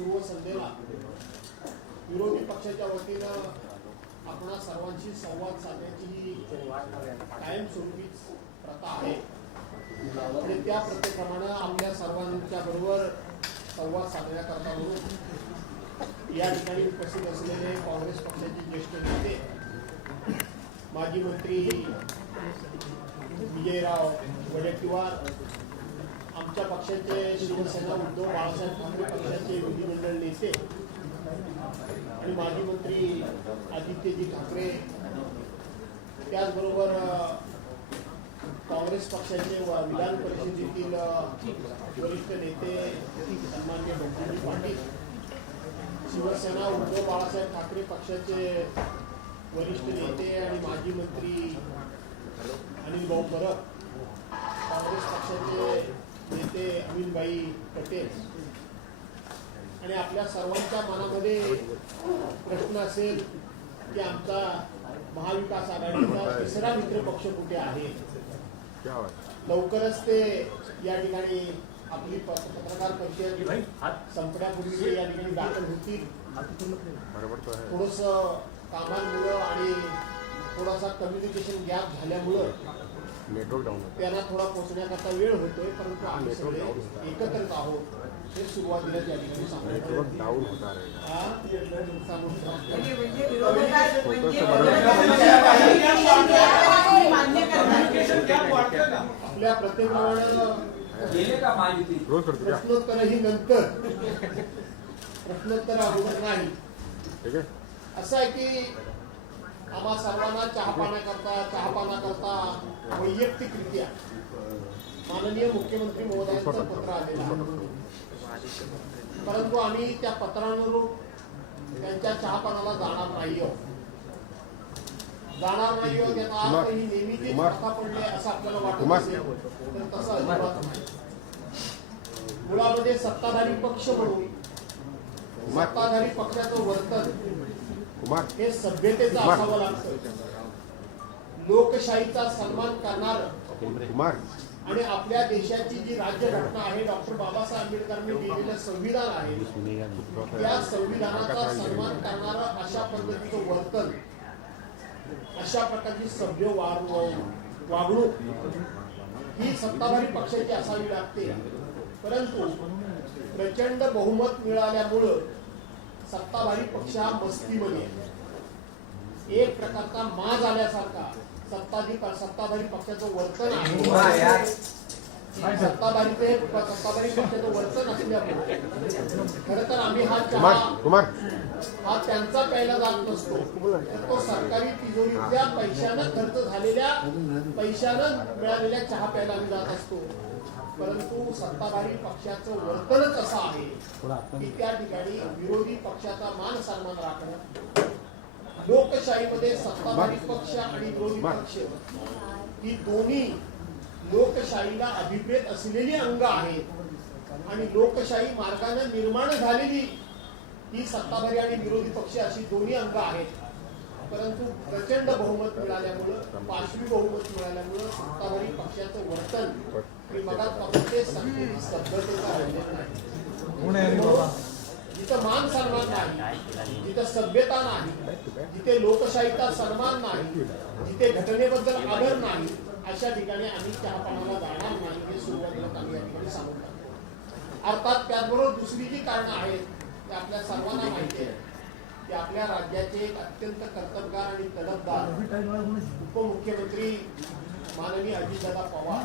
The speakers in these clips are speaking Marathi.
पूर्वसंध्येला विरोधी पक्षाच्या वतीनं आपणा सर्वांशी संवाद साधण्याची ही कायमस्वरूपीच प्रथा आहे आणि त्या प्रत्येप्रमाणे आपल्या सर्वांच्या बरोबर संवाद साधण्याकरता म्हणून या ठिकाणी उपस्थित असलेले काँग्रेस पक्षाचे ज्येष्ठ नेते माजी मंत्री विजयराव वडेट्टीवार, आमच्या पक्षाचे शिवसेना उद्धव बाळासाहेब ठाकरे पक्षाचे विधिमंडळ नेते आणि माजी मंत्री आदित्यजी ठाकरे, त्याचबरोबर काँग्रेस पक्षाचे विधान परिषदेतील वरिष्ठ नेते सन्माननीय बंडूजी पाटील, शिवसेना उद्धव बाळासाहेब ठाकरे पक्षाचे वरिष्ठ नेते आणि माजी मंत्री अनिल भाऊ परब, काँग्रेस पक्षाचे नेते अमीनभाई पटेल आणि आपल्या सर्वांच्या मनामध्ये प्रश्न असेल की आमचा महाविकास आघाडीचा तिसरा मित्र पक्ष कुठे आहे. लवकरच ते या ठिकाणी आपली पत्रकार परिषद संपण्यापूर्वी ते या ठिकाणी दाखल होतील. थोडस कामांमुळं आणि थोडासा कम्युनिकेशन गॅप झाल्यामुळं त्यांना थोडा पोहोचण्याकरता वेळ होतोय, परंतु आम्ही सगळे एकत्रित आहोत हे सुरुवातीला त्या ठिकाणी आपल्या प्रश्नोत्तरही नंतर प्रश्नोत्तर अगोदर नाही. असं आहे की आम्हा सर्वांना चहापानाकरता वैयक्तिकरित्या माननीय मुख्यमंत्री महोदयांचं पत्र आलेलं आहे, परंतु आम्ही त्या पत्रानुरूप त्यांच्या चहापानाला जाणार नाही आहोत. त्यांना ही नेहमीची प्रथा पडली असं आपल्याला वाटत असेल तर तसं अजिबात नाही. मुळामध्ये सत्ताधारी पक्ष म्हणून सत्ताधारी पक्षाचं वर्तन हे सभ्यतेचं असावं लागतं. लोकशाहीचा सन्मान करणार आणि आपल्या देशाची जी राज्यघटना आहे, डॉक्टर बाबासाहेब आंबेडकरांनी लिहिलेलं संविधान आहे, त्या संविधानाचा सन्मान करणारं अशा पद्धतीचं वर्तन, अशा प्रकारची सभ्य वागणूक ही सत्ताधारी पक्षाची असावी लागते. परंतु प्रचंड बहुमत मिळाल्यामुळं सत्ताधारी पक्ष हा मस्तीमध्ये एक प्रकारचा माज आल्यासारखा सत्ताधारी पक्षाचं वर्तन आहे. सत्ताधारी पक्षाचं वर्तन असल्यामुळे खरं तर आम्ही हा त्यांचा प्यायला जात नसतो, तर तो सरकारी तिजोरीतल्या पैशानं खर्च झालेल्या पैशानं मिळालेल्या चहा प्यायला आम्ही जात असतो. परंतु सत्ताधारी पक्षाचं वर्तनच असं आहे की त्या ठिकाणी विरोधी पक्षाचा मान सन्मान राखणं. लोकशाहीमध्ये सत्ताधारी पक्ष आणि विरोधी पक्ष ही दोन्ही लोकशाहीला अभिप्रेत असलेली अंग आहेत आणि लोकशाही मार्गाने निर्माण झालेली ही सत्ताधारी आणि विरोधी पक्ष अशी दोन्ही अंग आहेत. परंतु प्रचंड बहुमत मिळाल्यामुळं, पाशवी बहुमत मिळाल्यामुळं सत्ताधारी पक्षाचं वर्तन हे सभ्यतेचा जिथं मान सन्मान नाही, जिथं सभ्यता नाही, जिथे लोकशाहीचा सन्मान नाही, जिथे घटनेबद्दल आदर नाही, अशा ठिकाणी आम्ही चहापानाला जाणार नाही हे सुरुवातीला आम्ही या ठिकाणी सांगून टाकतो. अर्थात त्याचबरोबर दुसरी जी कारणं आहेत ते आपल्या सर्वांना माहिती आहे की आपल्या राज्याचे एक अत्यंत कर्तबगार आणि तडफदार उपमुख्यमंत्री माननीय अजितदादा पवार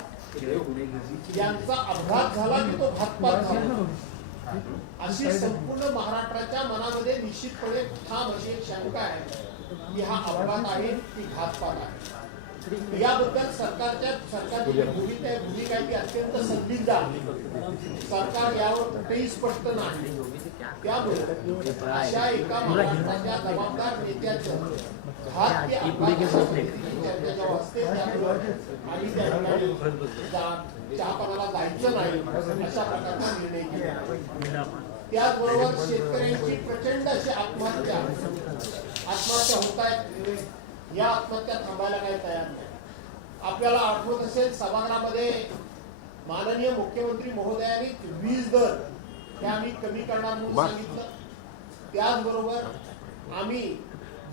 यांचा अपघात झाला की तो घातपात झाला अशी संपूर्ण महाराष्ट्राच्या मनामध्ये निश्चितपणे ठाम अशी एक शंका आहे की हा अपघात आहे की घातपात आहे. याबद्दल सरकारची भूमिका ती अत्यंत संदिग्ध आहे. सरकार यावर कुठेही स्पष्ट नाही. त्यामुळे अशा एका महाराष्ट्राच्या जबाबदार नेत्याचं घात की चर्चेच्या वाजते आणि त्या ठिकाणी चहापानाला जायचं नाही अशा प्रकारचा निर्णय घेतला. त्याचबरोबर शेतकऱ्यांची प्रचंड अशी आत्महत्या होत आहेत. या आत्महत्या थांबायला काही तयार नाही. आपल्याला आठवत असेल सभागृहामध्ये माननीय मुख्यमंत्री महोदयांनी वीज दर हे आम्ही कमी करणार म्हणून सांगितलं. त्याचबरोबर आम्ही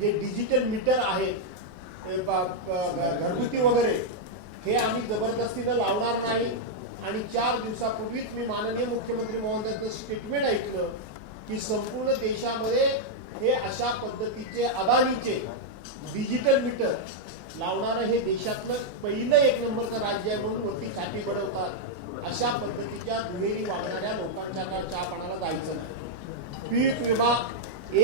जे डिजिटल मीटर आहेत घरगुती वगैरे हे आम्ही जबरदस्तीनं लावणार नाही. आणि 4 दिवसापूर्वीच मी माननीय मुख्यमंत्री महोदयांचं स्टेटमेंट ऐकलं की संपूर्ण देशामध्ये हे अशा पद्धतीचे अदानीचे डिजिटल मीटर लावणारं हे देशातलं पहिलं 1 नंबरचं राज्य आहे म्हणून वरती छाती बडवतात. अशा पद्धतीच्या दुहेरी वागणाऱ्या लोकांच्या चहापानाला जायचं नाही. पीक विमा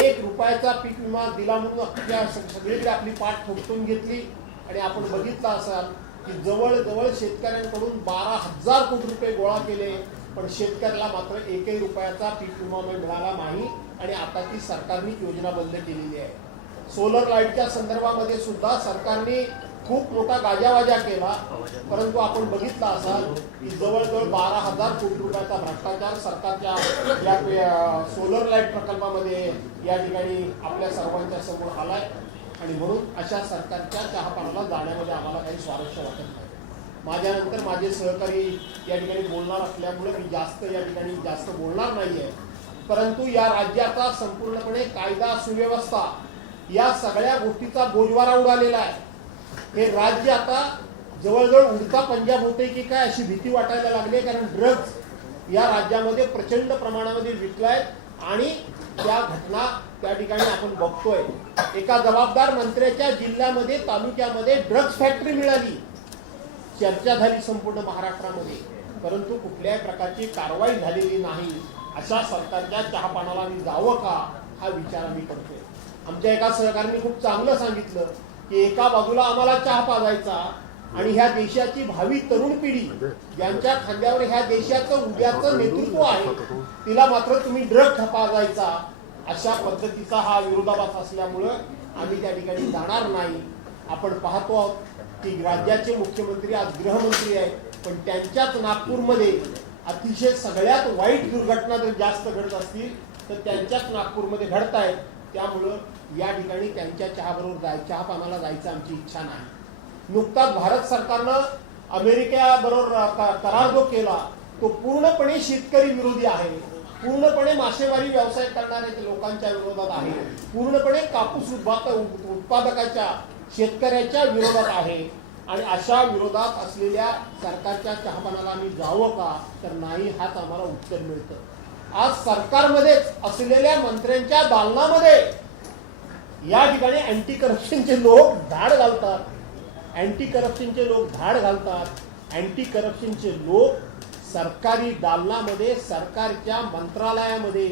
1 रुपयाचा पीक विमा दिला म्हणून अख्ख्या सगळीकडे आपली पाठ ठोकून घेतली. आणि आपण बघितलं असाल की जवळजवळ शेतकऱ्यांकडून 12,000 कोटी रुपये गोळा केले, पण शेतकऱ्याला मात्र 1 रुपयाचा पीक विमा मिळाला नाही. आणि आता ती सरकारने योजना बंद केलेली आहे. सोलर लाईटच्या संदर्भामध्ये सुद्धा सरकारने खूप मोठा गाजावाजा केला, परंतु आपण बघितलं असाल की जवळजवळ 12,000 कोटी रुपयाचा भ्रष्टाचार सरकारच्या या सोलर लाईट प्रकल्पामध्ये या ठिकाणी आपल्या सर्वांच्या समोर आलाय. आणि म्हणून अशा सरकारच्या चहापानाला जाण्यामध्ये आम्हाला काही स्वारस्य वाटत नाही. माझ्यानंतर माझे सहकारी या ठिकाणी बोलणार असल्यामुळे मी या ठिकाणी जास्त बोलणार नाहीये. परंतु या राज्याचा संपूर्णपणे कायदा सुव्यवस्था या सगळ्या गोष्टीचा बोजवारा उडालेला आहे. हे राज्य आता जवळजवळ उडता पंजाब होते की काय अशी भीती वाटायला लागली, कारण ड्रग्ज या राज्यामध्ये प्रचंड प्रमाणामध्ये विकलाय. आणि त्या घटना त्या ठिकाणी आपण बघतोय. एका जबाबदार मंत्र्याच्या जिल्ह्यामध्ये तालुक्यामध्ये ड्रग्ज फॅक्टरी मिळाली, चर्चा झाली संपूर्ण महाराष्ट्रामध्ये, परंतु कुठल्याही प्रकारची कारवाई झालेली नाही. अशा सरकारच्या चहापानाला मी जावं का हा विचार मी करतोय. आमच्या एका सहकाऱ्यांनी खूप चांगलं सांगितलं की एका बाजूला आम्हाला चहा पाजायचा आणि ह्या देशाची भावी तरुण पिढी ज्यांच्या खांद्यावर ह्या देशाचं उद्याचं नेतृत्व आहे तिला मात्र तुम्ही ड्रग पाजायचा. अशा पद्धतीचा हा विरोधाभास असल्यामुळं आम्ही त्या ठिकाणी जाणार नाही. आपण पाहतो आहोत की राज्याचे मुख्यमंत्री आज गृहमंत्री आहेत, पण त्यांच्याच नागपूरमध्ये अतिशय सगळ्यात वाईट दुर्घटना जर जास्त घडत असतील तर त्यांच्याच नागपूरमध्ये घडत आहेत. त्यामुळं या ठिकाणी त्यांच्या चहापानाला जायचं आमची इच्छा नाही. नुकताच भारत सरकारनं अमेरिकेबरोबर करार जो केला तो पूर्णपणे शेतकरी विरोधी आहे, पूर्णपणे मासेमारी व्यवसाय करणाऱ्या लोकांच्या विरोधात आहे, पूर्णपणे कापूस उत्पादकाच्या शेतकऱ्याच्या विरोधात आहे. आणि अशा विरोधात असलेल्या सरकारच्या चहापानाला आम्ही जावं का तर नाही, हाच आम्हाला उत्तर मिळतं. आज सरकारमध्येच असलेल्या मंत्र्यांच्या दालनामध्ये या ठिकाणी अँटी करप्शनचे लोक धाड घालतात. अँटी करप्शनचे लोक सरकारी दालनामध्ये सरकारच्या मंत्रालयामध्ये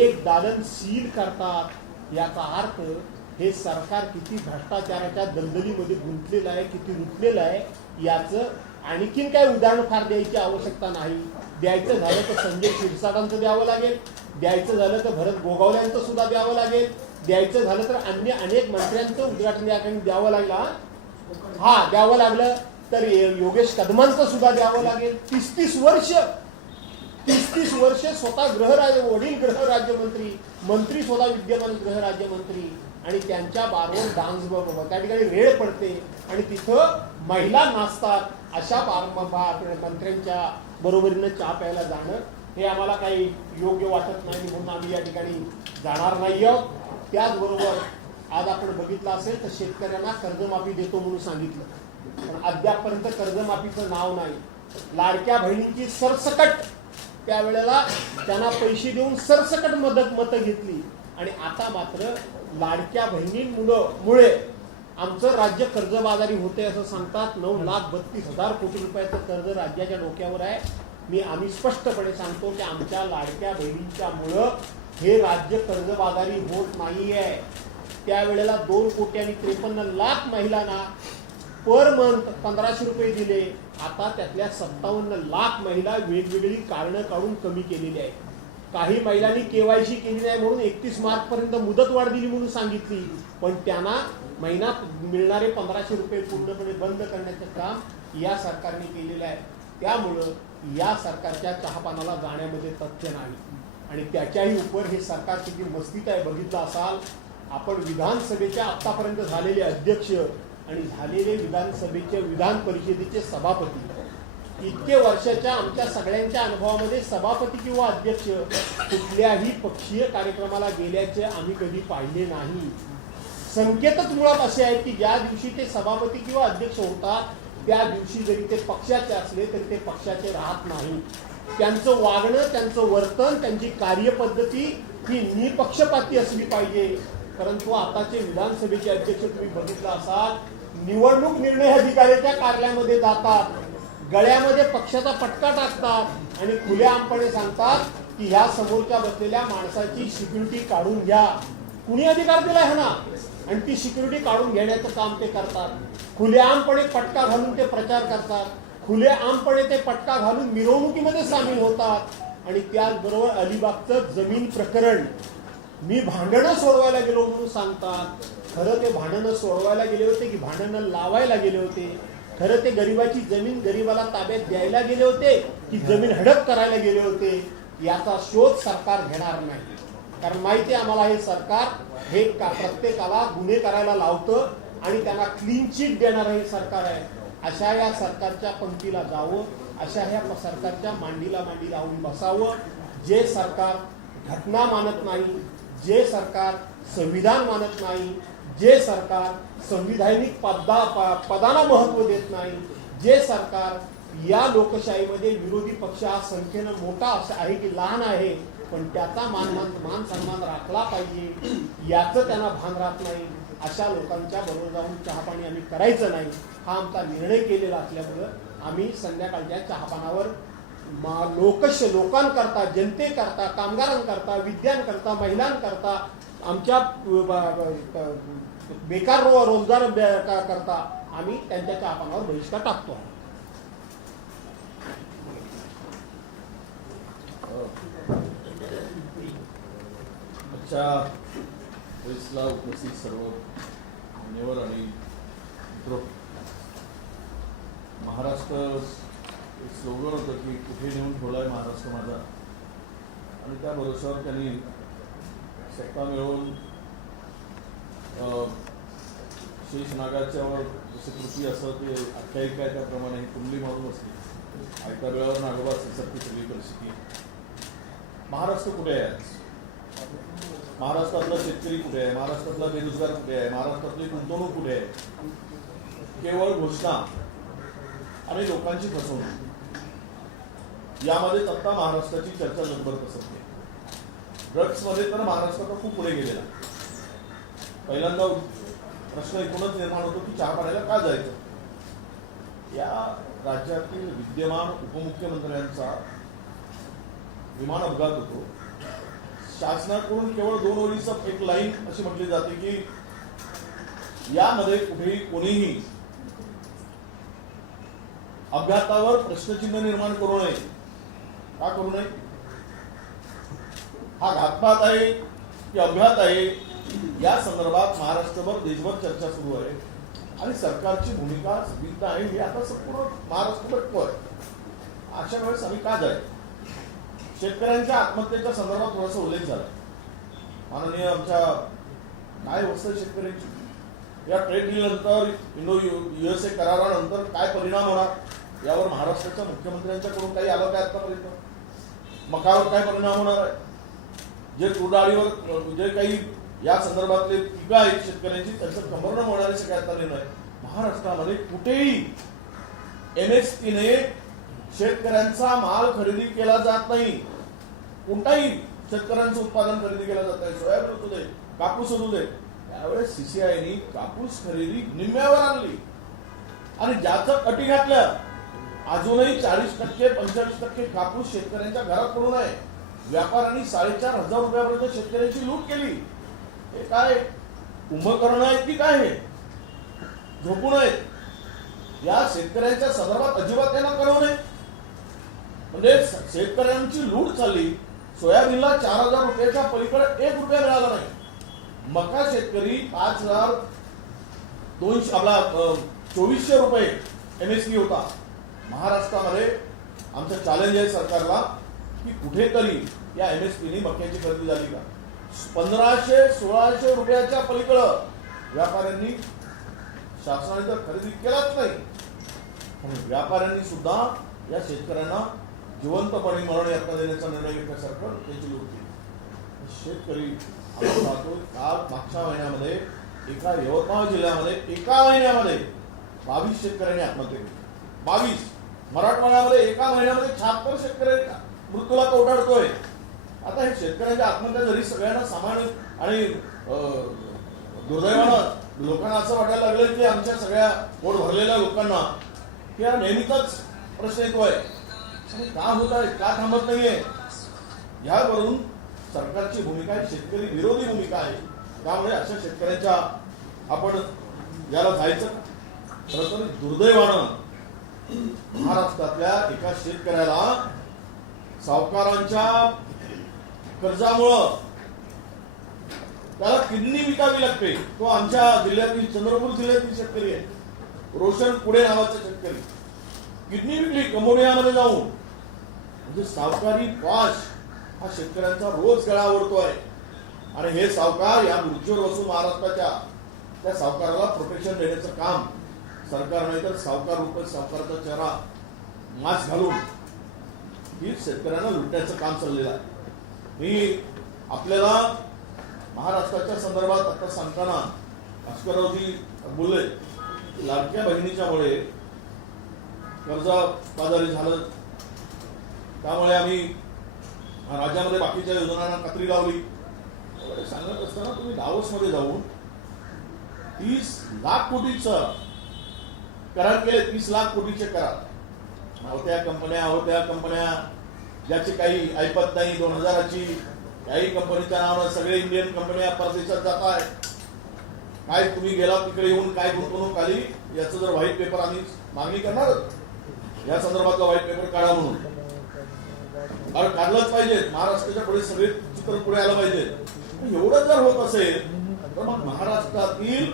एक दालन सील करतात. याचा अर्थ हे सरकार किती भ्रष्टाचाराच्या दलदलीमध्ये गुंतलेलं आहे, किती रुतलेलं आहे याचं आणखीन काय उदाहरण फार द्यायची आवश्यकता नाही. द्यायचं झालं तर संजय क्षीरसागरांचं द्यावं लागेल, द्यायचं झालं तर भरत गोगावल्यांचं सुद्धा द्यावं लागेल, द्यायचं झालं तर अन्य अनेक मंत्र्यांचं उद्घाटन या ठिकाणी द्यावं लागलं. द्यावं लागलं तर योगेश कदमांचं सुद्धा द्यावं लागेल. 30 वर्ष स्वतः वडील गृहराज्यमंत्री, मंत्री स्वतः विद्यमान गृहराज्यमंत्री, आणि त्यांच्या बारवर डान्स त्या ठिकाणी रेड पडते आणि तिथं महिला नाचतात. अशा मंत्र्यांच्या बरोबरीनं चहा प्यायला जाणं हे आम्हाला काही योग्य वाटत नाही, म्हणून आम्ही या ठिकाणी जाणार नाही आहोत. त्याचबरोबर आज आपण बघितलं असेल तर शेतकऱ्यांना कर्जमाफी देतो म्हणून सांगितलं, पण अद्यापपर्यंत कर्जमाफीचं नाव नाही. लाडक्या बहिणींची सरसकट त्यावेळेला त्यांना पैसे देऊन सरसकट मतं घेतली, आणि आता मात्र लाडक्या बहिणींमुळे आमचं राज्य कर्जबाजारी होते असं सांगतात. 9,32,000 कोटी रुपयाचं कर्ज राज्याच्या डोक्यावर आहे. आम्ही स्पष्टपणे सांगतो की आमच्या लाडक्या बहिणींच्यामुळं हे राज्य कर्जबाजारी होत नाहीये. त्यावेळेला 2,53,00,000 महिलांना पर मंथ 1,500 रुपये दिले. आता त्यातल्या 57,00,000 महिला वेगवेगळी कारणं काढून कमी केलेली आहेत. काही महिलांनी केवायसी केली नाही म्हणून 31 मार्च पर्यंत मुदतवाढ दिली म्हणून सांगितली, पण त्यांना महिना मिळणारे 1,500 रुपये पूर्णपणे बंद करण्याचं काम या सरकारने केलेलं आहे. त्यामुळं या सरकारच्या चहापानाला जाण्यामध्ये तथ्य नाही. आणि त्याच्याही उपर हे सरकार किती मस्तीत आहे बघितलं असाल. आपण विधानसभेच्या आतापर्यंत झालेले अध्यक्ष आणि झालेले विधान परिषदेचे सभापती इतके वर्षाच्या आमच्या सगळ्यांच्या अनुभवामध्ये सभापती किंवा अध्यक्ष कुठल्याही पक्षीय कार्यक्रमाला गेल्याचे आम्ही कधी पाहिले नाही. संकेतच मुळात असे आहेत की ज्या दिवशी ते सभापती किंवा अध्यक्ष होतात त्या दिवशी जरी ते पक्षाचे असले तरी ते पक्षाचे राहत नाही. त्यांचं वागणं, त्यांचं वर्तन, त्यांची कार्यपद्धती ही निपक्षपाती असली पाहिजे. परंतु आताचे विधानसभेचे अध्यक्ष तुम्ही बघितलं असाल, निवडणूक निर्णय अधिकाऱ्याच्या कार्यालयामध्ये जातात, गळ्यामध्ये पक्षाचा पटका टाकतात आणि खुलेआमपणे सांगतात की ह्या समोरच्या बसलेल्या माणसाची सिक्युरिटी काढून घ्या. कुणी अधिकार दिलाय ह्यांना? आणि ती सिक्युरिटी काढून घेण्याचं काम ते करतात. खुलेआमपणे पटका घालून ते प्रचार करतात, खुलेआमपणे ते पटका घालून मिरवणुकीमध्ये सामील होतात. आणि त्याचबरोबर अलिबागचं जमीन प्रकरण मी भांडणं सोडवायला गेलो म्हणून सांगतात. खरं ते भांडणं सोडवायला गेले होते की भांडणं लावायला गेले होते? खरं ते गरिबाची जमीन गरिबाला ताब्यात द्यायला गेले होते की जमीन हडप करायला गेले होते? याचा शोध सरकार घेणार नाही. कारण माहिती आहे आम्हाला, हे सरकार हे प्रत्येकाला गुन्हे करायला लावतं आणि त्यांना क्लीन चिट देणारं हे सरकार आहे. अशा या सरकारच्या पंक्तीला जावं, अशा ह्या सरकारच्या मांडीला मांडी लावून बसावं. जे सरकार घटना मानत नाही, जे सरकार संविधान मानत नाही, जे सरकार संविधानिक पदाला महत्व देत नाही, जे सरकार या लोकशाहीमध्ये विरोधी पक्ष हा संख्येनं मोठा आहे की लहान आहे पण त्याचा मान सन्मान राखला पाहिजे याचं त्यांना भान राहत नाही. अशा लोकांच्या बरोबर जाऊन चहापाणी आम्ही करायचं नाही हा आमचा निर्णय केलेला असल्यामुळं आम्ही संध्याकाळच्या चहापानावर लोकांकरता, जनतेकरता, कामगारांकरता, विद्यार्थ्यांकरता, महिलांकरता, आमच्या बेकार रोजगार करता आम्ही त्यांच्या चहापानावर बहिष्कार टाकतो. आजच्या प्रेसला उपस्थित सर्व मान्यवर आणि मित्र, महाराष्ट्र एक स्लोगन होतं की कुठे नेऊन ठेवलाय महाराष्ट्र माझा, आणि त्या भरोश्यावर त्यांनी सत्ता मिळवून शेष नागाच्या जसे कृती असं ते आख्यायिका आहे त्याप्रमाणे कुंडली मारून असते, ऐका वेळावर नागोबा सारखी सगळी परिस्थिती. महाराष्ट्र कुठे आहे? महाराष्ट्रातला शेतकरी कुठे आहे? महाराष्ट्रातला बेरोजगार कुठे आहे? महाराष्ट्रातली गुंतवणूक कुठे आहे? केवळ घोषणा आणि लोकांची फसवणूक यामध्ये आता महाराष्ट्राची चर्चा जगभर पसरते. ड्रग्समध्ये तर महाराष्ट्र खूप पुढे गेलेला. पहिल्यांदा प्रश्न एकूणच निर्माण होतो की चहा पाण्याला का जायचं. या राज्यातील विद्यमान उपमुख्यमंत्र्यांचा विमान अपघात होतो. शासनाकडून केवळ 2 ओळीचा एक लाईन अशी म्हटली जाते की यामध्ये कुठेही कोणीही अपघातावर प्रश्नचिन्ह निर्माण करू नये. का करू नये? हा घातपात आहे की अपघात आहे या संदर्भात महाराष्ट्रभर देशभर चर्चा सुरू आहे आणि सरकारची भूमिका विरुद्ध आहे हे आता संपूर्ण महाराष्ट्रभर आहे. अशा वेळेस आम्ही का जाय? शेतकऱ्यांच्या आत्महत्येच्या संदर्भात थोडासा उल्लेख झाला. माननीय आमच्या काय अवस्था शेतकऱ्यांची या ट्रेड डील नंतर USA करारानंतर काय परिणाम होणार यावर महाराष्ट्राच्या मुख्यमंत्र्यांच्याकडून काही आलं काय आतापर्यंत? मकावर काय परिणाम होणार आहे? जे तुरडाळीवर जे काही या संदर्भातले टीका आहेत शेतकऱ्यांची त्यांचं कंबरनं मोडणारे सगळे आता निर्णय महाराष्ट्रामध्ये कुठेही MSPने शेतकऱ्यांचा माल खरेदी केला जात नाही. कोणताही शेतकऱ्यांचं उत्पादन खरेदी केलं जात नाही. सोयाबीन असू दे, कापूस असू दे. त्यावेळेस CCIने कापूस खरेदी निम्म्यावर आणली आणि ज्याचं अटी घातल्या अजूनही 40% 45% कापूस शेतकऱ्यांच्या घरात पडून आहे. व्यापाऱ्यांनी 4,500 रुपयापर्यंत शेतकऱ्यांची लूट केली. हे काय कुंभकर्ण आहेत की काय? हे झोपून आहेत. या शेतकऱ्यांच्या संदर्भात अजिबात त्यांना कळवू नये. म्हणजे शेतकऱ्यांची लूट चालली. सोयाबीनला 4,000 रुपयाच्या पलीकडे 1 रुपया मिळाला नाही. मका शेतकरी 5,200 रुपये MSP होता. महाराष्ट्रामध्ये आमचं चॅलेंज आहे सरकारला की कुठेतरी या MSPने मक्याची खरेदी झाली का? 1,500-1,600 रुपयाच्या पलीकडं व्यापाऱ्यांनी शासनाने तर खरेदी केलाच नाही. व्यापाऱ्यांनी सुद्धा या शेतकऱ्यांना जिवंतपणे मरण यातना देण्याचा निर्णय घेतल्यासारखं त्याची लूट केली. शेतकरी आपण पाहतो काल मागच्या महिन्यामध्ये एका यवतमाळ जिल्ह्यामध्ये एका महिन्यामध्ये 22 शेतकऱ्यांनी आत्महत्या केली. 22. मराठवाड्यामध्ये एका महिन्यामध्ये 76 शेतकरी मृत्यूला कवटाळतोय. आता हे शेतकऱ्यांच्या आत्महत्या जरी सगळ्यांना सामान्य आणि दुर्दैवानं लोकांना असं वाटायला लागलं की आमच्या सगळ्या पोट भरलेल्या लोकांना की हा नेहमीचाच प्रश्न येतोय, का होत आहे, का थांबत नाहीये. यावरून सरकारची भूमिका आहे शेतकरी विरोधी भूमिका आहे. त्यामुळे अशा शेतकऱ्यांच्या आपण याला जायचं. खरं तर दुर्दैवानं महाराष्ट्रातल्या एका शेतकऱ्याला सावकारांच्या कर्जामुळं त्याला किडनी विकावी लागते. तो आमच्या जिल्ह्यातील चंद्रपूर जिल्ह्यातील शेतकरी आहे, रोशन पुढे नावाचा शेतकरी. किडनी विकली कंबोडियामध्ये जाऊन. म्हणजे सावकारी पाश हा शेतकऱ्यांचा रोज गळा ओढतोय. आणि हे सावकार या खुर्चीवर बसून महाराष्ट्राच्या त्या सावकाराला प्रोटेक्शन देण्याचं काम सरकार नाही तर सावकार रुपये सावकाराचा चेहरा मास्क घालून ही शेतकऱ्यांना लुटण्याचं काम चाललेलं आहे. मी आपल्याला महाराष्ट्राच्या संदर्भात आता सांगताना भास्कररावजी बोलले लाडक्या बहिणीच्यामुळे कर्जबाजारी झालं, त्यामुळे आम्ही राज्यामध्ये बाकीच्या योजनांना कात्री लावली सांगत असताना तुम्ही दावोसमध्ये जाऊन 30 लाख कोटीचं करार केले. 30 लाख कोटीचे करार. होत्या कंपन्या ज्याची काही ऐपत नाही 2000ची काही कंपनीच्या नावानं सगळे इंडियन कंपन्या परदेशात जात आहेत. काय तुम्ही गेला तिकडे येऊन काय गुंतवणूक आली याचं जर व्हाईट पेपर आम्ही मागणी करणार या संदर्भातला व्हाईट पेपर काढा म्हणून. कारण काढलंच पाहिजे. महाराष्ट्राच्या पुढे सगळे चित्र पुढे आलं पाहिजे. एवढं जर होत असेल तर मग महाराष्ट्रातील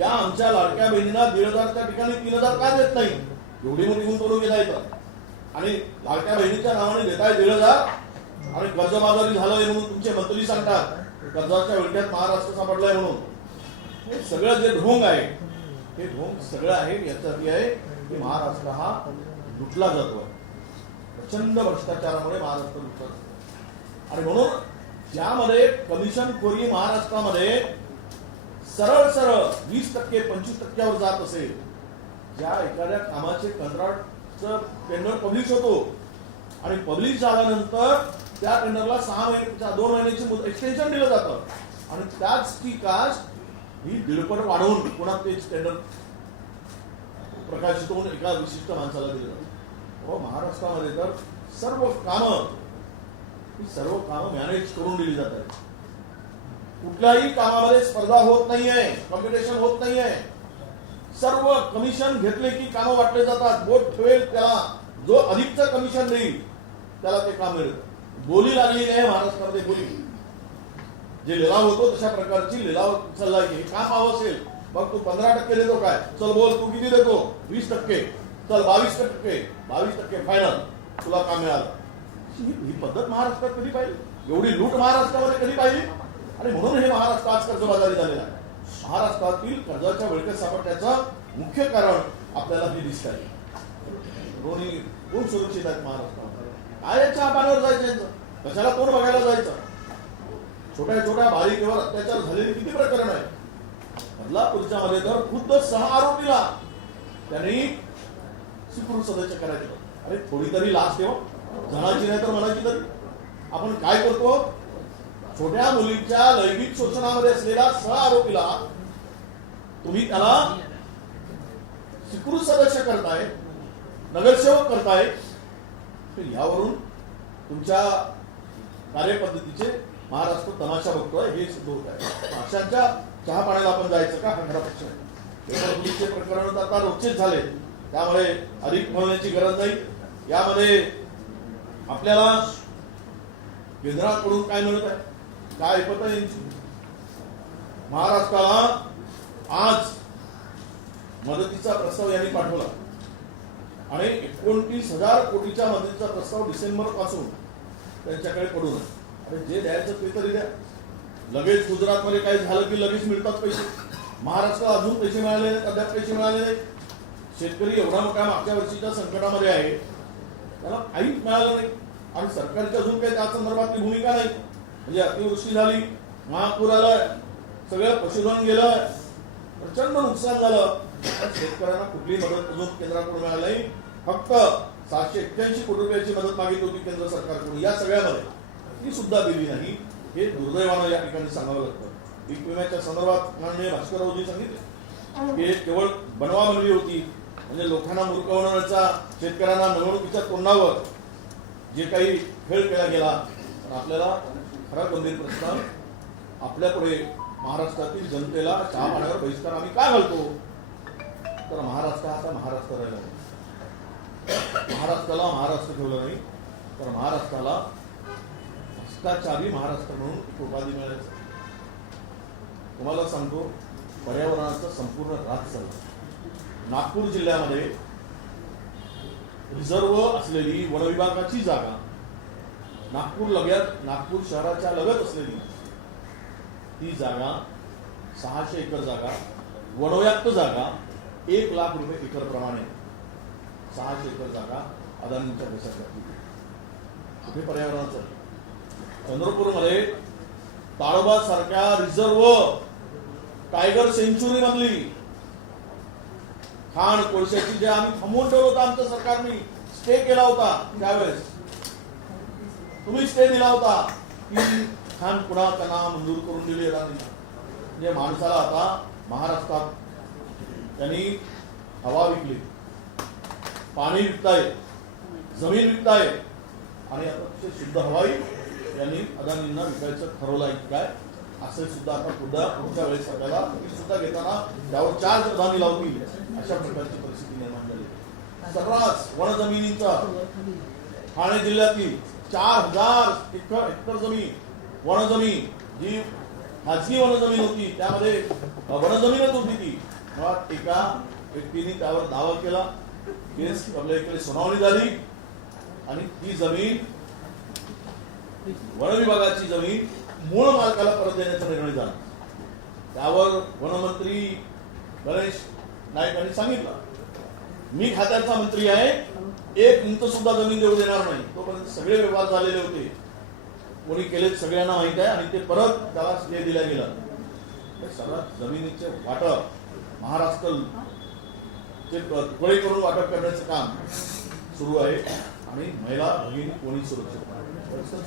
या आमच्या लाडक्या बहिणींना 1,500च्या ठिकाणी 3,000 का देत नाही. एवढी मोठी गुंतवणूक येत आहे आणि लाडक्या बहिणीच्या नावाने देताय 1,500 आणि कर्जबाजारी झालंय म्हणून तुमचे मंत्री सांगतात कर्जाच्या विळख्यात महाराष्ट्र सापडलाय म्हणून. हे सगळं जे ढोंग आहे हे ढोंग सगळं आहे याच्यासाठी आहे की महाराष्ट्र हा लुटला जातोय. प्रचंड भ्रष्टाचारामुळे महाराष्ट्र लुटला जातो. आणि म्हणून ज्यामध्ये कमिशन खोरी महाराष्ट्रामध्ये सरळ 20% 25%वर जात असेल, ज्या एखाद्या कामाचे कंत्राटचं टेंडर पब्लिश होतो आणि पब्लिश झाल्यानंतर त्या टेंडरला 2 महिन्याची एक्सटेन्शन दिलं जातं आणि त्याच ती कास्ट ही 1.5 वाढवून पुन्हा तेच टेंडर प्रकाशित होऊन एका विशिष्ट माणसाला दिलं जातं. महाराष्ट्रामध्ये तर सर्व कामं मॅनेज करून दिली जातात. कुठल्याही कामामध्ये स्पर्धा होत नाहीये, कॉम्पिटिशन होत नाहीये. सर्व कमिशन घेतले की कामं वाटले जातात. बोट ठेवेल त्याला जो अधिकचं कमिशन देईल त्याला ते काम मिळेल. बोली लागलेली आहे महाराष्ट्रामध्ये. बोली जे लिलाव होतो तशा प्रकारची लिलाव चालला की काम हवं असेल मग तू 15% देतो काय, चल बोल तू किती देतो 20%, चल 22% फायनल तुला काम मिळालं. ही पद्धत महाराष्ट्रात कधी पाहिली? एवढी लूट महाराष्ट्रामध्ये कधी पाहिली? आणि म्हणून हे महाराष्ट्र आज कर्जबाजारी झालेला आहे. महाराष्ट्रातील कर्जाच्या विळख्यात सापडण्याचं मुख्य कारण आपल्याला हे दिसत आहे. कोण सुरक्षित आहेत महाराष्ट्रामध्ये? काय याच्या पाण्यावर जायचं? कशाला कोण बघायला जायचं? छोट्या बालिकेवर अत्याचार झालेले किती प्रकरण आहे. बदलापूरच्या मध्ये तर खुद्द 6 आरोपीला त्यांनी सुखरूप सदस्य करायचं. अरे थोडी तरी लाच ठेवा, जनाची नाही तर मनाची तरी. आपण काय करतो? छोट्या मुलीच्या लैंगिक शोषणामध्ये असलेल्या 6 आरोपीला तुम्ही त्याला सुखरूप सदस्य करताय, नगरसेवक करताय. यावरून तुमच्या कार्यपद्धतीचे महाराष्ट्र तमाशा बघतोय हे सिद्ध होत आहे. अशांच्या चहा पाण्याला आपण जायचं का? हा खरा प्रश्न आहे. पोलीसचे प्रकरण आता रोजचेच झाले, त्यामुळे अधिक बोलण्याची गरज नाही. यामध्ये आपल्याला केंद्राकडून काय मिळत आहे, काय ऐकत आहे यांची? महाराष्ट्राला आज मदतीचा प्रस्ताव यांनी पाठवला आणि 29,000 कोटीच्या मदतीचा प्रस्ताव डिसेंबर पासून त्यांच्याकडे पडून आहे. अरे जे द्यायचं ते तरी द्या. लगेच गुजरातमध्ये काही झालं की लगेच मिळतात पैसे. महाराष्ट्राला अजून पैसे मिळाले नाहीत, अद्याप पैसे मिळाले नाहीत. शेतकरी एवढा मोठा मागच्या वर्षीच्या संकटामध्ये आहे, त्याला काहीच मिळालं नाही आणि सरकारची अजून काही त्या संदर्भातली भूमिका नाही. म्हणजे अतिवृष्टी झाली, महापूर आलाय, सगळं पशुधन गेलं, प्रचंड नुकसान झालं, शेतकऱ्यांना कुठली मदत अजून केंद्राकडून मिळाली नाही. फक्त 781 कोटी रुपयाची मदत मागितली होती केंद्र सरकारकडून, या सगळ्यामध्ये ती सुद्धा दिली नाही. हे दुर्दैवानं या ठिकाणी सांगावं लागतं. पीक विम्याच्या संदर्भात माननीय भास्कररावजी सांगितले की आपल्याला बनवाबनवी होती, म्हणजे लोकांना मूर्खवण्याचा, शेतकऱ्यांना निवडणुकीच्या तोंडावर जे काही खेळ केला गेला. पण आपल्याला खरा गंभीर प्रश्न आपल्यापुढे महाराष्ट्रातील जनतेला चहा पाण्यावर बहिष्कार आम्ही का घालतो, तर महाराष्ट्र आता महाराष्ट्र राहिला नाही. महाराष्ट्राला महाराष्ट्र ठेवलं नाही, तर महाराष्ट्राला भ्रष्टाचारी महाराष्ट्र म्हणून एक उपाधी मिळायचं. तुम्हाला सांगतो, पर्यावरणाचं संपूर्ण ऱ्हास चाललं. नागपूर जिल्ह्यामध्ये रिझर्व असलेली वनविभागाची जागा, नागपूर शहराच्या लगत असलेली ती जागा 600 एकर जागा, वनव्याप्त जागा 1 लाख रुपये एकर प्रमाणे 600 एकर जागा अदानींच्या देशात घातली. कुठे पर्यावरणाचं? चंद्रपूरमध्ये ताडोबा सारख्या रिझर्व टायगर सेंच्युरी मधली खाण कोळशाची जे आम्ही थांबवून ठेवलं होतं, आमच्या सरकारने स्टे केला होता, त्यावेळेस तुम्ही स्टे दिला होता की खाण पुन्हा त्यांना मंजूर करून दिली अदानी. म्हणजे माणसाला आता महाराष्ट्रात त्यांनी हवा विकली, पाणी विकताय, जमीन विकताय आणि आता शुद्ध हवाई यांनी अदानींना विकायचं ठरवलंय. काय असं सुद्धा आता पुढच्या वेळेस आपल्याला सुद्धा घेताना त्यावर चार्ज अदानी लावतील, अशा प्रकारची परिस्थिती निर्माण झाली. सर्रास वनजमिनीचा ठाणे जिल्ह्यातील 4000 हेक्टर जमीन, वनजमीन जी खाजगी वनजमीन होती, त्यामध्ये वनजमीनच होती ती. मग एका व्यक्तीने त्यावर दावा केला, केस आपल्या इकडे सुनावणी झाली आणि ती जमीन, वन विभागाची जमीन मूळ मालकाला परत देण्याचा निर्णय झाला. त्यावर वनमंत्री गणेश नाईक यांनी सांगितलं, मी खात्याचा मंत्री आहे, 1 इंच सुद्धा जमीन देऊ देणार नाही. तोपर्यंत सगळे व्यवहार झालेले होते, कोणी केले सगळ्यांना माहित आहे आणि ते परत त्याला स्टे दिला गेला. सर्वात जमिनीचे वाटप महाराष्ट्र तुकडे करून वाटप करण्याचं काम सुरू आहे आणि महिला भगिनी कोणी सुरक्षित नाही.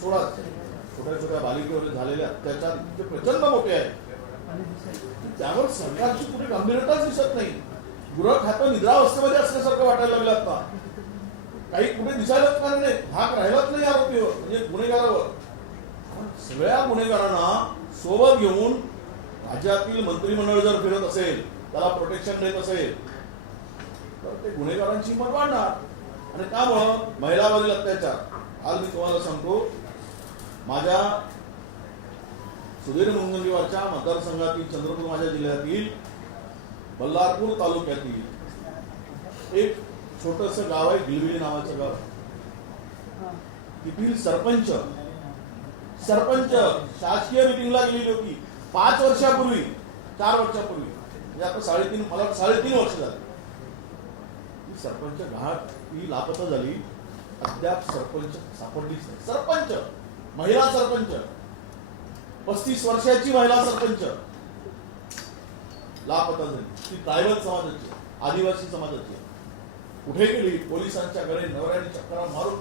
सोडा, छोट्या छोट्या बालिकेवर झालेले अत्याचार इतके प्रचंड मोठे आहे, त्यावर सरकारची कुठे गंभीरताच दिसत नाही. गृह खातं निद्रावस्थेमध्ये असल्यासारखं वाटायला लागलं. आता काही कुठे दिसायलाच कारण नाही, भाग राहिलाच नाही आरोपीवर, म्हणजे गुन्हेगारावर. सगळ्या गुन्हेगारांना सोबत घेऊन राज्यातील मंत्रिमंडळ जर फिरत असेल, त्याला प्रोटेक्शन देत असेल, तर ते गुन्हेगारांची हिंमत वाढणार. आणि त्यामुळं महिलावरील अत्याचार, आज मी तुम्हाला सांगतो, माझ्या सुधीर मुनगंटीवारच्या मतदारसंघातील चंद्रपूर माझ्या जिल्ह्यातील बल्लारपूर तालुक्यातील एक छोटस गाव आहे, गिलविली नावाचं गाव. तिथील सरपंच शासकीय मिटिंगला गेलेली होती 5 वर्षापूर्वी, 4 वर्षापूर्वी, म्हणजे आता 3.5 वर्ष झाली. ती सरपंच घाट ही लापता झाली, अद्याप सरपंच सापडलीच नाही. सरपंच, महिला सरपंच, 35 वर्षाची महिला सरपंच लापता झाली. ती ट्रायबल समाजाची, आदिवासी समाजाची. कुठे गेली? पोलिसांच्या घरी नवऱ्याने चक्करा मारून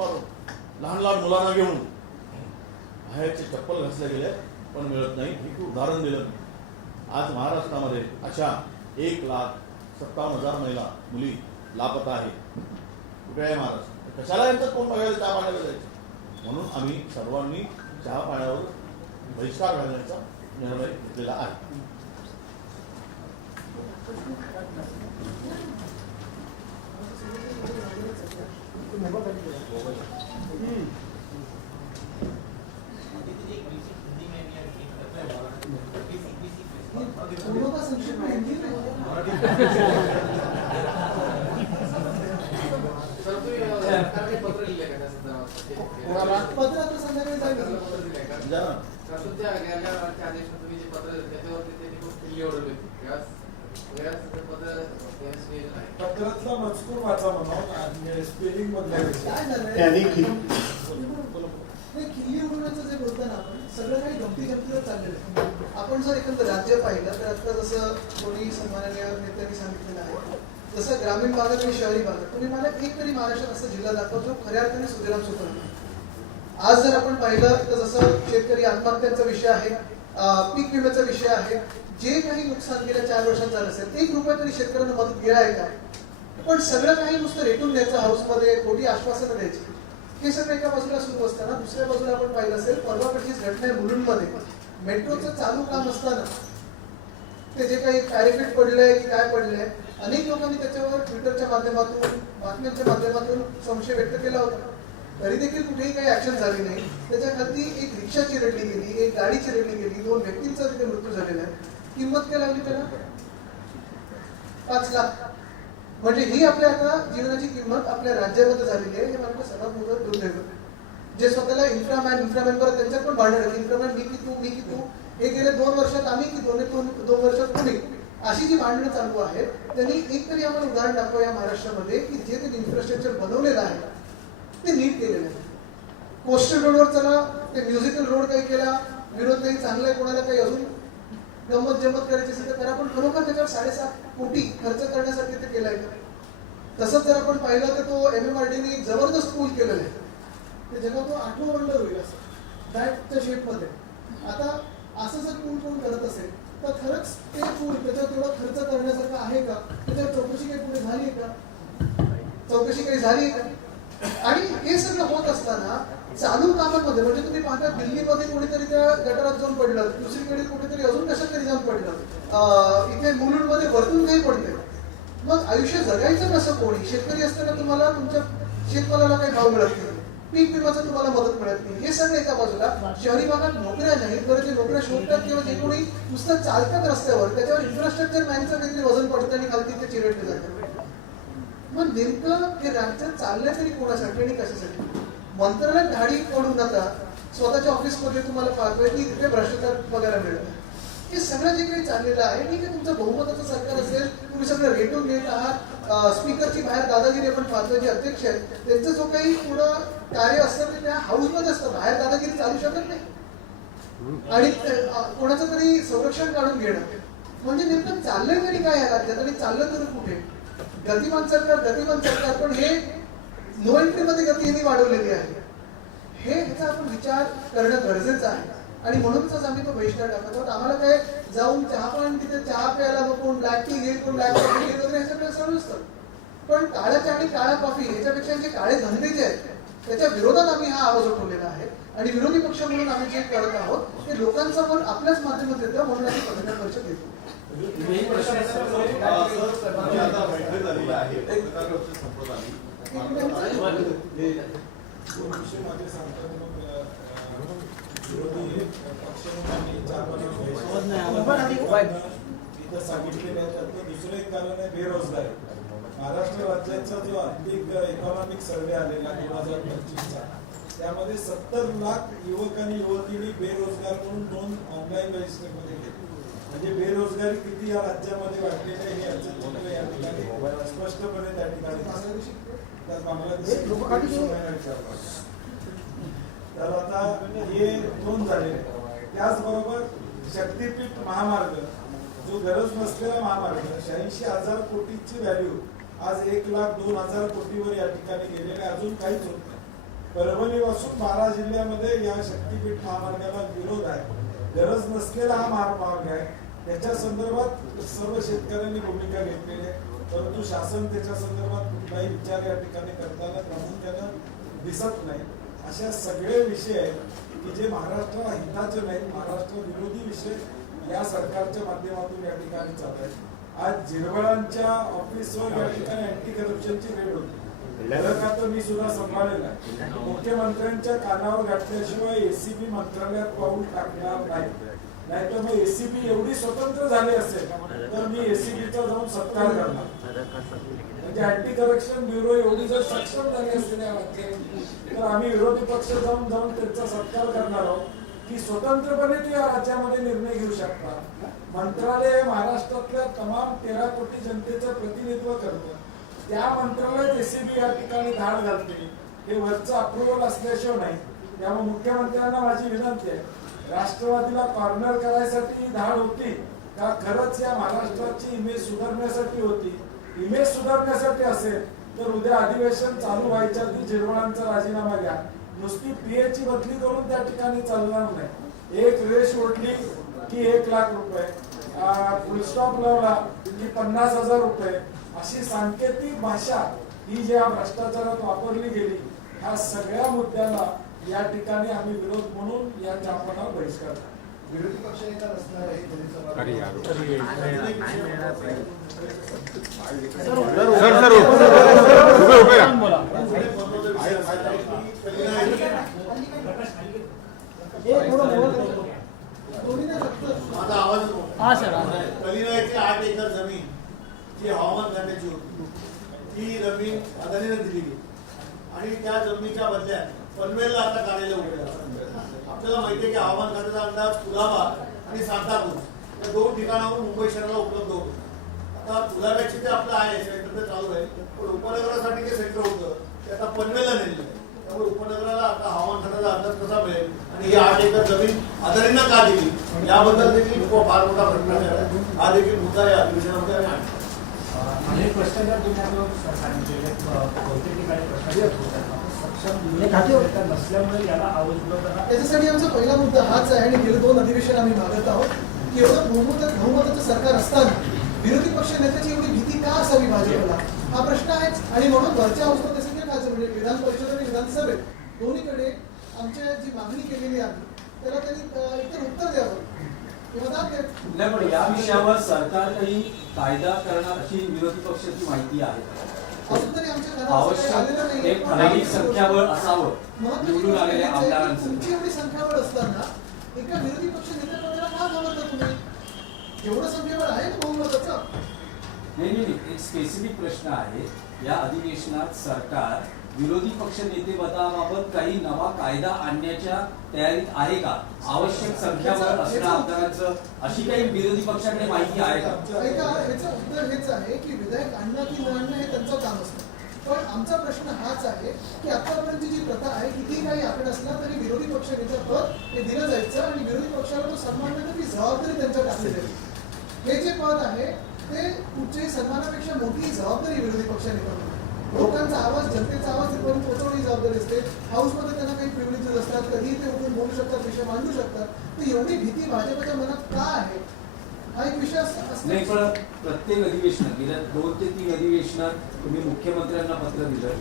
लहान लहान मुलांना घेऊन बाहेरचे चप्पल घासले गेले, पण मिळत नाही. हे उदाहरण दिलं. आज महाराष्ट्रामध्ये अशा 1,57,000 महिला मुली लापता आहे. कुठे आहे महाराष्ट्र? कशाला यांचं कोण बघायला चहा पाण्याला जायचं? म्हणून आम्ही सर्वांनी चहा पाण्यावर बहिष्कार घालण्याचा निर्णय घेतलेला आहे. पत्रातला मजकूर वाचा म्हणून स्पेलिंग काय झालंय? त्यांनी नाही, खिल्ली उडवण्याचं जे बोलतो ना आपण, सगळं काही गमती गमतीवर चाललेलं आहे. आपण जर एखादं राज्य पाहिलं तर आता जसं कोणी सन्माननीय नेत्यांनी सांगितलेलं आहे, जसं ग्रामीण भागात आणि शहरी भागात तुम्ही मला एक तरी महाराष्ट्रात असा जिल्हा दाखवा जो खऱ्या अर्थाने सुजलाम सुफलाम आहे. आज जर आपण पाहिलं तर जसं शेतकरी आत्महत्यांचा विषय आहे, पीक विम्याचा विषय आहे, जे काही नुकसान गेल्या 4 वर्षात झालं असेल 1 रुपया तरी शेतकऱ्यांना मदत गेला आहे का? पण सगळं काही नुसतं रेटून द्यायचं, हाऊसमध्ये खोटी आश्वासनं द्यायची, हे सगळं एका बाजूला सुरू असताना दुसऱ्या बाजूला आपण पाहिलं असेल परवाकडचीच घटना आहे मुलुंडमध्ये. मेट्रोचं चालू काम असताना ते जे काही पॅरिफिट पडलंय की काय पडलंय, अनेक लोकांनी त्याच्यावर ट्विटरच्या माध्यमातून, बातम्यांच्या माध्यमातून संशय व्यक्त केला होता. तरी देखील कुठेही काही ऍक्शन झाली नाही. त्याच्या खाली एक रिक्षा चिरडली गेली, एक गाडी चिरडली गेली, 2 व्यक्तींचा तिथे मृत्यू झालेला आहे. किंमत काय लागली त्याला? 5 लाख. म्हणजे ही आपल्या आता जीवनाची किंमत आपल्या राज्यामध्ये झालेली आहे. हे मला सर्वात मोठं दुर्दैव. जे स्वतःला इन्फ्रामॅन परत त्यांच्यात पण भांडण, इन्फ्रामॅन मी की तू, हे गेले 2 वर्षात आम्ही की 2 वर्षात तुम्ही, अशी जी भांडणं चालू आहेत, त्यांनी एक तरी आम्हाला उदाहरण दाखवा या महाराष्ट्रामध्ये की जे ते इन्फ्रास्ट्रक्चर बनवलेलं आहे ते नीट केलेलं आहे. कोस्टल रोडवर चला, ते म्युझिकल रोड काही केला, विरोध नाही, चांगला आहे, कोणाला काही अजून गंमत जमत करायची असेल तर करा, पण खरोखर त्याच्यावर 7.5 कोटी खर्च करण्यासाठी ते केलाय का? तसंच जर आपण पाहिलं तर तो MMRDने एक जबरदस्त पूल केलेला आहे, ते जगात तो 8वा वंडर होईल असं बॅटच्या शेपमध्ये. आता असं जर पूल कोण करत असेल तर खरंच ते पूल त्याच्यावर तेवढा खर्च करण्यासारखं आहे का? त्याच्यावर चौकशी काही पुढे झाली आहे का? चौकशी काही झाली आहे का? आणि हे सगळं होत असताना चालू कामांमध्ये, म्हणजे तुम्ही पाहता दिल्लीमध्ये कोणीतरी त्या गटारात जाऊन पडलं, दुसरीकडे कुठेतरी अजून कशात तरी जाऊन पडलं, इथे मुलुंडमध्ये वरतून काही पडते. मग आयुष्य जगायचं कसं? कोणी शेतकरी असताना तुम्हाला तुमच्या शेतमालाला काही भाव मिळत नाही, पीक विम्याचं तुम्हाला मदत मिळत नाही, हे सगळं एका बाजूला. शहरी भागात नोकऱ्या नाहीत, बरं जे नोकऱ्या शोधतात किंवा जे कोणी नुसतं चालतात रस्त्यावर त्याच्यावर इन्फ्रास्ट्रक्चर मॅनचं काहीतरी वजन पडतं आणि खालती ते चिरडले जातात. मग नेमकं हे राज्य चाललंय तरी कोणासाठी आणि कशासाठी? मंत्रालयात धाडी पडून जाता, स्वतःच्या ऑफिसमध्ये तुम्हाला पाहतोय की तिथे भ्रष्टाचार बघायला मिळतं. हे सगळं जे काही चाललेलं आहे, ठीक आहे, तुमचं बहुमताचं सरकार असेल, तुम्ही सगळं रेटून देत आहात. स्पीकरची बाहेर दादागिरी आपण पाहतोय, जे अध्यक्ष आहेत त्यांचं जो काही पुढं कार्य असतं ते त्या हाऊसमध्ये असतं, बाहेर दादागिरी चालू शकत नाही. आणि कोणाचं तरी संरक्षण काढून घेणं, म्हणजे नेमकं चाललंय तरी काय या राज्यात आणि चाललं तरी कुठे? गतिमान सरकार, पण हे नो एंट्री मध्ये गती यांनी वाढवलेली आहे. ह्याचा आपण विचार करणं गरजेचं आहे आणि म्हणूनच आम्ही तो बहिष्कार टाकत आहोत. आम्हाला काय जाऊन चहा पण तिथे चहा प्यायला कोण ब्लॅक टी घेईल, कोण ब्लॅक कॉफी घेईल वगैरे, हे सगळं सर्व असतं. पण काळ्या चहा आणि काळ्या कॉफी ह्याच्यापेक्षा जे काळे धंदे जे आहेत त्याच्या विरोधात आम्ही हा आवाज उठवलेला आहे. आणि विरोधी पक्ष म्हणून आम्ही जे करत आहोत ते लोकांचा मत आपल्याच माध्यमात येतं, म्हणून आम्ही पत्रकार परिषद देतो. सांगितलेलं आहे त्यातलं दुसरं एक कारण आहे बेरोजगारी. महाराष्ट्र राज्याचा जो आर्थिक इकॉनॉमिक सर्वे आलेला 2025चा, त्यामध्ये 70 लाख युवक आणि युवतींनी बेरोजगार म्हणून नोंद ऑनलाईन रजिस्टरमध्ये घेतली. म्हणजे बेरोजगारी किती या राज्यामध्ये वाढलेली आहे हे याचं चित्र या ठिकाणी स्पष्टपणे त्या ठिकाणी बांगलादेश. तर आता हे नोंद झालेले. त्याचबरोबर शक्तीपीठ महामार्ग, जो गरज नसलेला महामार्ग, 86,000 कोटीची व्हॅल्यू आज 1,02,000 कोटीवर या ठिकाणी गेलेले, अजून काहीच होत नाही. परभणीपासून 12 जिल्ह्यामध्ये या शक्तीपीठ महामार्गाला विरोध आहे. गरज नसलेला हा महामार्ग आहे, त्याच्या संदर्भात सर्व शेतकऱ्यांनी भूमिका घेतलेली आहे, परंतु शासन त्याच्या संदर्भात कुठलाही विचार या ठिकाणी करताना प्रामुख्यानं दिसत नाही. अशा सगळे विषय आहेत की जे महाराष्ट्राला हिताचे नाहीत, महाराष्ट्र विरोधी विषय या सरकारच्या माध्यमातून या ठिकाणी चालत आहेत. आज झिरवळांच्या ऑफिसवर या ठिकाणी अँटी करप्शनची रेड होती. तर मी सुद्धा सांभाळलेला आहे. मुख्यमंत्र्यांच्या कानावर घातल्याशिवाय एसीबी मंत्रालयात पाऊल टाकणार नाही. नाहीतर मग एसीबी एवढी स्वतंत्र झाली असेल तर मी एसीबीचा जाऊन सत्कार करणार. म्हणजे अँटी करप्शन ब्युरो एवढी जर सक्षम झाली असेल या राज्यात तर आम्ही विरोधी पक्ष जाऊन त्यांचा सत्कार करणार आहोत की स्वतंत्रपणे ते या राज्यामध्ये निर्णय घेऊ शकतात. मंत्रालय हे महाराष्ट्रातल्या तमाम 13 कोटी जनतेचं प्रतिनिधित्व करतं. त्या मंत्रालयात एसीबी या ठिकाणी धाड घालते. हे वरचं अप्रुव्हल असल्याशिवाय नाही. त्यामुळे मुख्यमंत्र्यांना माझी विनंती आहे, राष्ट्रवादीला कॉर्नर करायसाठी ही धाड होती का खरंच या महाराष्ट्राची इमेज सुधारण्यासाठी होती? इमेज सुधारण्यासाठी असेल तर उद्या अधिवेशन चालू व्हायच्या आधी झिरवळांचा राजीनामा घ्या. नुसती पीएची बदली करून त्या ठिकाणी चालणार नाही. एक रेष ओढली की 1 लाख रुपये, फुलस्टॉप लावला की 50,000 रुपये, अशी सांकेतिक भाषा ही ज्या भ्रष्टाचारात वापरली गेली, ह्या सगळ्या मुद्द्याला या ठिकाणी आम्ही विरोध म्हणून या ज्ञापनावर बहिष्कार. विरोधी पक्षनेता नसणार आहे माझा आवाज कलिनाची 8 एकर जमीन जी हवामान खात्याची होती ती जमीन अदानीने दिली गेली आणि त्या जमिनीच्या बदल्यात पनवेलला आता कार्यालय उघडलं. आपल्याला माहिती आहे की हवामान खात्याचा अंदाज कुलाबा आणि सांताक्रूज या 2 ठिकाणावरून मुंबई शहराला उपलब्ध होतो. आता कुलाब्याची ते आपलं आहे सेंटर ते चालू आहे, पण उपनगरासाठी जे सेंटर होतं ते आता पनवेलला नेलेलं आहे. त्यामुळे उपनगराला आता हवामान खात्याचा अंदाज कसा मिळेल आणि ही 8 एकर जमीन अदानींना का दिली याबद्दल देखील फार मोठा प्रश्न आहे. हा देखील मुद्दा या अधिवेशनामध्ये आम्ही आणतो. अनेक भ्रष्टाचार तुम्ही सांगितलेले बहुतेक ठिकाणी भ्रष्टाचार नसल्यामुळे याला आवाज त्याच्यासाठी आमचा पहिला मुद्दा हाच आहे आणि गेले 2 अधिवेशन आम्ही मागत आहोत की एवढं बहुमताचं सरकार असताना विरोधी पक्ष नेत्याची एवढी भीती का असावी भाजपला, हा प्रश्न आहेच. आणि म्हणून वरच्या अवस्थेत असेल म्हणजे विधान परिषद आणि विधानसभेत दोन्हीकडे आमच्या जी मागणी केलेली आहे त्याला त्यांनी इतर उत्तर द्यावं किंवा नाही, पण या विषयावर सरकार काही कायदा करणार अशी विरोधी पक्षाची माहिती आहे. अजून तरी आमच्या आवश्यक एक ठराविक संख्याबळ असावं निवडून आलेल्या आमदारांचं. तुमची एवढी संख्याबळ असताना एका विरोधी पक्ष नेत्याला का घाबरता तुम्ही? एवढं संख्याबळ आहे ना बहुमताचं? नाही, एक स्पेसिफिक प्रश्न आहे. या अधिवेशनात सरकार विरोधी पक्ष नेतेपदाबाबत काही नवा कायदा आणण्याच्या तयारीत आहे का? आवश्यक संख्याबळ असणं आमदारांचं अशी काही विरोधी पक्षाकडे माहिती आहे का? याचं उत्तर हेच आहे की विधेयक आणणं की न आणणं हे त्यांचं काम असतं. पण आमचा प्रश्न हाच आहे की आतापर्यंत जी प्रथा आहे किती काही आकडा असला तरी विरोधी पक्ष नेते पद हे दिलं जायचं आणि विरोधी पक्षाला तो सन्मान देणं ती जबाबदारी त्यांच्या टाकली जाईल. हे जे पद आहे ते कुठच्याही सन्मानापेक्षा मोठी जबाबदारी विरोधी पक्ष नेत्यांना. लोकांचा आवाज, जनतेचा आवाज तिथपर्यंत पोहोचवण्याची जबाबदारी असते. हाऊसमध्ये त्यांना काही प्रिव्हिलेजेस असतात, कधीही ते उठून बोलू शकतात, विषय मांडू शकतात. तर एवढी भीती भाजपच्या मनात का आहे हा एक विषय नाही, पण प्रत्येक अधिवेशनात गेल्या 2 ते 3 अधिवेशनात तुम्ही मुख्यमंत्र्यांना पत्र दिलं,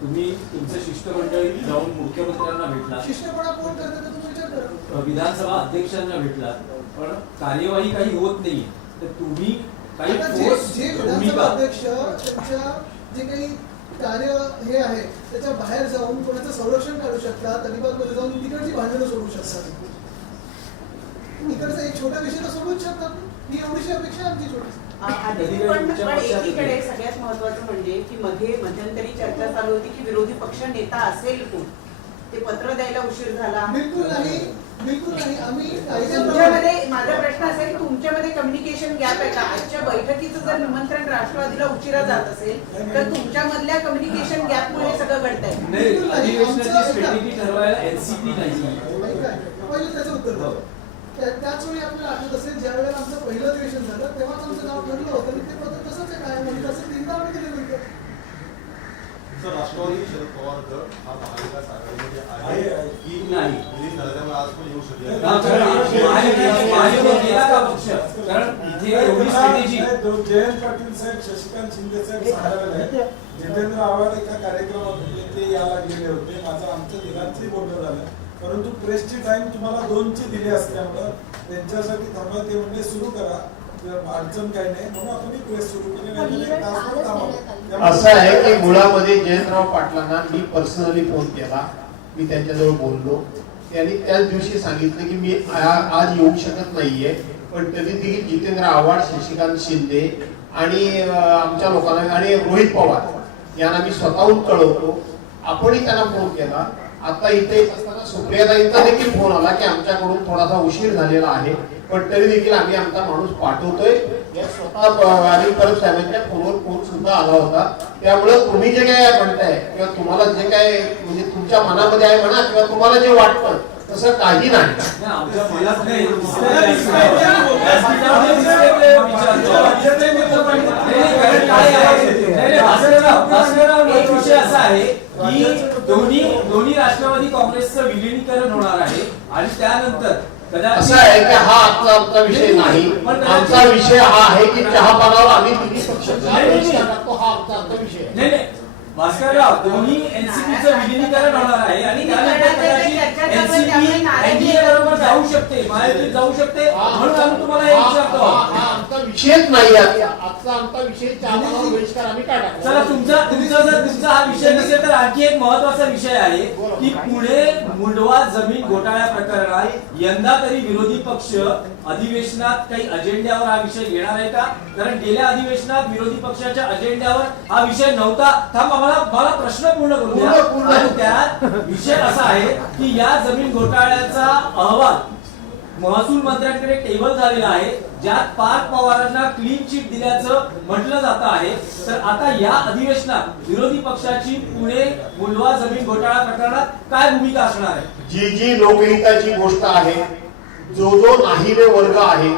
तुम्ही तुमचं शिष्टमंडळी जाऊन मुख्यमंत्र्यांना भेटला, शिष्टपणा कोण करतं तुम्ही विचार करा. विधानसभा अध्यक्षांना भेटला, पण कार्यवाही काही होत नाहीये. तर तुम्ही काही जे विधानसभा अध्यक्ष त्यांच्या जे काही कार्य हे आहे त्याच्या बाहेर जाऊन कोणाचं संरक्षण काढू शकतात, अलिबागमध्ये जाऊन तिकडची भांडणं सोडू शकतात. इकडचा एक छोटा विषय तर सोडूच शकतात. ही एवढीशी अपेक्षा आमची छोटी. पण एकीकडे सगळ्यात महत्वाचं म्हणजे की मध्यंतरी चर्चा चालू होती की विरोधी पक्ष नेता असेल कोण, ते पत्र द्यायला उशीर झाला. बिलकुल नाही, बिलकुल नाही. आम्ही तुमच्यामध्ये माझा प्रश्न असेल की तुमच्यामध्ये कम्युनिकेशन गॅप आहे का? आजच्या बैठकीचं जर निमंत्रण राष्ट्रवादीला उशिरा जात असेल तर तुमच्यामधल्या कम्युनिकेशन गॅपमुळे सगळं घडतंय. नाही, अधिवेशनाची स्ट्रॅटेजी ठरवायला एनसीपी नाही. पहिलं त्याचं उत्तर त्याच वेळी आपल्याला आठवत असेल ज्या वेळेला आमचं पहिलं अधिवेशन झालं तेव्हाच आमचं नाव ठरलं होतं आणि ते पत्र तसंच आहे काय म्हणजे असं 3दा आम्ही दिलेलं होतं. राष्ट्रवादी शरद पवार गट हा महाविकास आघाडीमध्ये आहे की नाही रिलीज झाल्यामुळे आज पण येऊ शकले जयंत पाटील साहेब, शशिकांत शिंदे साहेब सांगायला आहे. जितेंद्र आव्हाड एका कार्यक्रमात ते यायला गेले होते. आमचं तिघांचंही बोलणं झालं, परंतु प्रेसची टाइम तुम्हाला 2ची दिली असल्यामुळं त्यांच्यासाठी थांबा. ते म्हणजे सुरू करा, अडचण काही नाही म्हणून आपण प्रेस सुरू केली. असं आहे की मुळामध्ये जयंतराव पाटलांना मी पर्सनली फोन केला, मी त्यांच्याजवळ बोललो. त्यांनी त्याच दिवशी सांगितलं की मी आज येऊ शकत नाहीये, पण तरी देखील जितेंद्र आव्हाड, शशिकांत शिंदे आणि आमच्या लोकांना आणि रोहित पवार यांना मी स्वतःहून कळवतो. आपणही त्यांना फोन केला आता इथे येत असताना सुप्रियाताईंचा देखील फोन आला की आमच्याकडून थोडासा उशीर झालेला आहे, पण तरी देखील आम्ही आमचा माणूस पाठवतोय. या स्वतः अनिल परब साहेबांच्या फोनवर फोन सुद्धा आला होता. त्यामुळे तुम्ही जे काय म्हणताय किंवा तुम्हाला जे काय म्हणजे तुमच्या मनामध्ये आहे म्हणा किंवा तुम्हाला जे वाटतं तसं काही नाही. आमच्या मनात नाही. एक विषय असा आहे की दोन्ही राष्ट्रवादी काँग्रेसचं विलिनीकरण होणार आहे आणि त्यानंतर असं आहे की हा आमचा विषय नाही. आमचा विषय हा आहे की चहापानावर आम्ही तिन्ही पक्षाचा बहिष्कार टाकतो. हा आमचा विषय आहे. नाही भास्करराव, दोन्ही एनसीपीचं विलिनीकरण होणार आहे आणि त्यानंतर कदाचित एनसीपी एनडीए बरोबर जाऊ शकते, महायुतीत जाऊ शकते, म्हणून आम्ही तुम्हाला हे विचारतो. हा आमचा विषयच नाही. आजचा आमचा विषय चहापानावर बहिष्कार आम्ही का टाकतो. चला, तुमचा हा विषय नसेल तर आणखी एक महत्वाचा विषय आहे की पुणे मुंडवा जमीन घोटाळ्या प्रकरणात यंदा तरी विरोधी पक्ष अधिवेशनात काही अजेंड्यावर हा विषय घेणार आहे का? कारण गेल्या अधिवेशनात विरोधी पक्षाच्या अजेंड्यावर हा विषय नव्हता. मला प्रश्न पूर्ण करू द्या. आणि त्यात विषय असा आहे की या जमीन घोटाळ्याचा अहवाल महसूल मंत्र्यांकडे टेबल झालेला आहे, ज्यात पार्थ पवारांना क्लीन चिट दिल्याचं म्हटलं जात आहे. तर आता या अधिवेशनात विरोधी पक्षाची पुणे मुंडवा जमीन घोटाळा प्रकरणात काय भूमिका असणार आहे? जी लोकहिताची गोष्ट आहे, जो नाहिरे वर्ग आहे